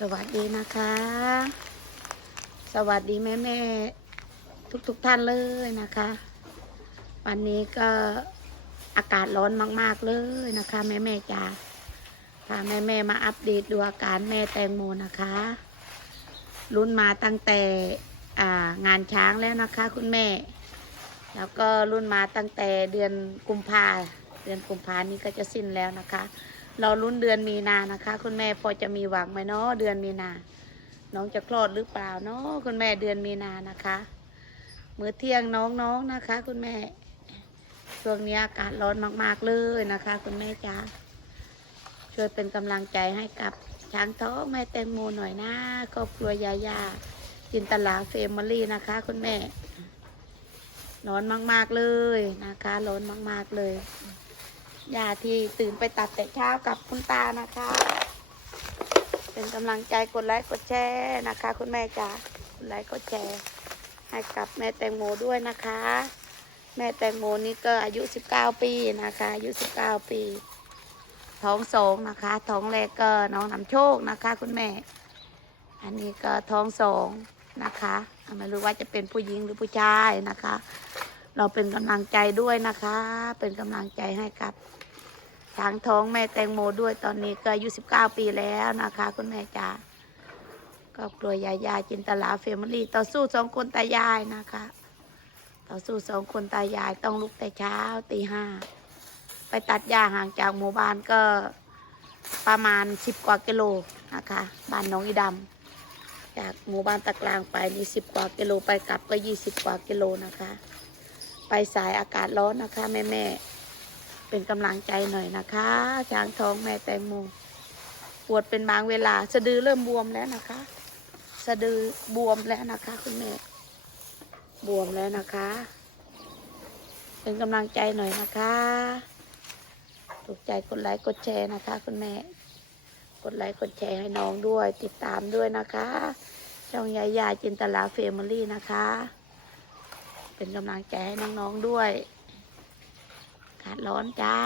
สวัสดีนะคะ สวัสดีแม่แม่ทุกทุกๆท่านเลยนะคะ วันนี้ก็อากาศร้อนมาก ๆ เลยนะคะ แม่แม่จ๋าพาแม่แม่มาอัปเดตดูอาการแม่แตงโมนะคะรุ่นมาตั้งแต่งานช้างแล้วนะคะ คุณแม่ แล้วก็รุ่นมาตั้งแต่เดือนกุมภาเดือนกุมภานี้ก็จะสิ้นแล้วนะคะ เราลุ้นเดือนมีนานะคะ คุณแม่พอจะมีหวังไหมเนาะเดือนมีนา น้องจะคลอดหรือเปล่าเนาะคุณแม่เดือนมีนานะคะมื้อเที่ยงน้องๆนะคะ คุณแม่ช่วงนี้อากาศร้อนมากๆเลยนะคะ คุณแม่จ๋าช่วยเป็นกำลังใจให้กับช้างท้องแม่แตงโมหน่อยนะครอบครัวยายาจินตลาเฟมอรี่นะคะ คุณแม่ร้อนมาก ๆเลยนะคะร้อนมาก ๆเลย ยาที่ตื่นไปตัดแต่เช้ากับคุณตานะคะ เป็นกำลังใจกดไลค์กดแชร์นะคะ คุณแม่จ๋ากดไลค์กดแชร์ ให้กับแม่แตงโมด้วยนะคะ แม่แตงโมนี่ก็อายุ 19 ปีนะคะอายุ 19 ปีท้องสองนะคะท้องแรกก็น้องนำโชคนะคะ คุณแม่ อันนี้ก็ท้องสองนะคะ ไม่รู้ว่าจะเป็นผู้หญิงหรือผู้ชายนะคะ เราเป็นกำลังใจด้วยนะคะ เป็นกำลังใจให้กับช้างท้องแม่แตงโมด้วยตอนนี้ก็อายุ19 ปีแล้วนะคะ คุณแม่จ๋าครอบครัวยายาจินตลาเฟมิลี่ต่อสู้สองคนตายายนะคะ ต่อสู้สองคนตายายต้องลุกแต่เช้าตีห้าไปตัดหญ้าห่างจากหมู่บ้านก็ประมาณสิบกว่ากิโลนะคะบ้านน้องอีดำจากหมู่บ้านตะกลางไปนี่สิบกว่ากิโลไปกลับก็ยี่สิบกว่ากิโลนะคะ ไปสายอากาศร้อนนะคะ แม่แม่เป็นกำลังใจหน่อยนะคะช้างท้องแม่แตงโมปวดเป็นบางเวลา สะดือเริ่มบวมแล้วนะคะ สะดือบวมแล้วนะคะ คุณแม่ บวมแล้วนะคะ เป็นกำลังใจหน่อยนะคะถูกใจกดไลค์กดแชร์นะคะ คุณแม่ กดไลค์กดแชร์ให้น้องด้วย ติดตามด้วยนะคะ ช่องยายาจินตลาเฟมิลี่นะคะ เป็นกำลังใจให้น้องๆด้วยอากาศร้อนจ้า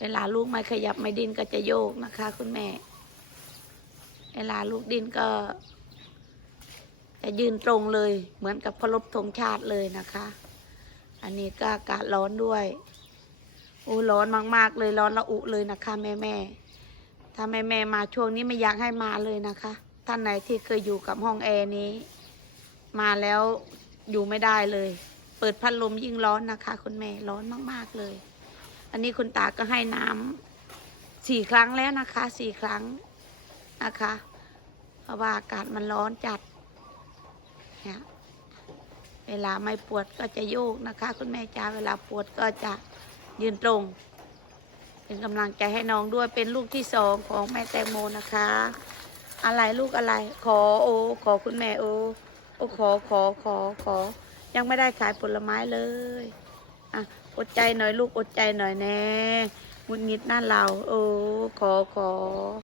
เวลาลูกไม่ขยับไม่ดิ้นก็จะโยกนะคะ คุณแม่ เวลาลูกดินก็จะยืนตรงเลย เหมือนกับพลบธงชาติเลยนะคะ อันนี้ก็อากาศร้อนด้วยอู้ร้อนมาก ๆ เลยร้อนระอุเลยนะคะ แม่แม่ๆถ้าแม่แม่ๆมาช่วงนี้ไม่อยากให้มาเลยนะคะ ท่านไหนที่เคยอยู่กับห้องแอร์นี้ มาแล้วอยู่ไม่ได้เลย เปิดพัดลมยิ่งร้อนนะคะ คุณแม่ร้อนมากๆเลย อันนี้คุณตาก็ให้น้ำสี่ครั้งแล้วนะคะสี่ครั้งนะคะ เพราะว่าอากาศมันร้อนจัดเนี่ยเวลาไม่ปวดก็จะโยกนะคะ คุณแม่จ้าเวลาปวดก็จะยืนตรง เป็นกำลังใจให้น้องด้วยเป็นลูกที่สองของแม่แตงโมนะคะ อะไรลูกอะไร ขอโอ ขอคุณแม่โอ โอ้ขอขอขอขอ ยังไม่ได้ขายผลไม้เลย อะ อดใจหน่อยลูกอดใจหน่อยแน่หงุดหงิดหน้าเรา โอ้ขอขอ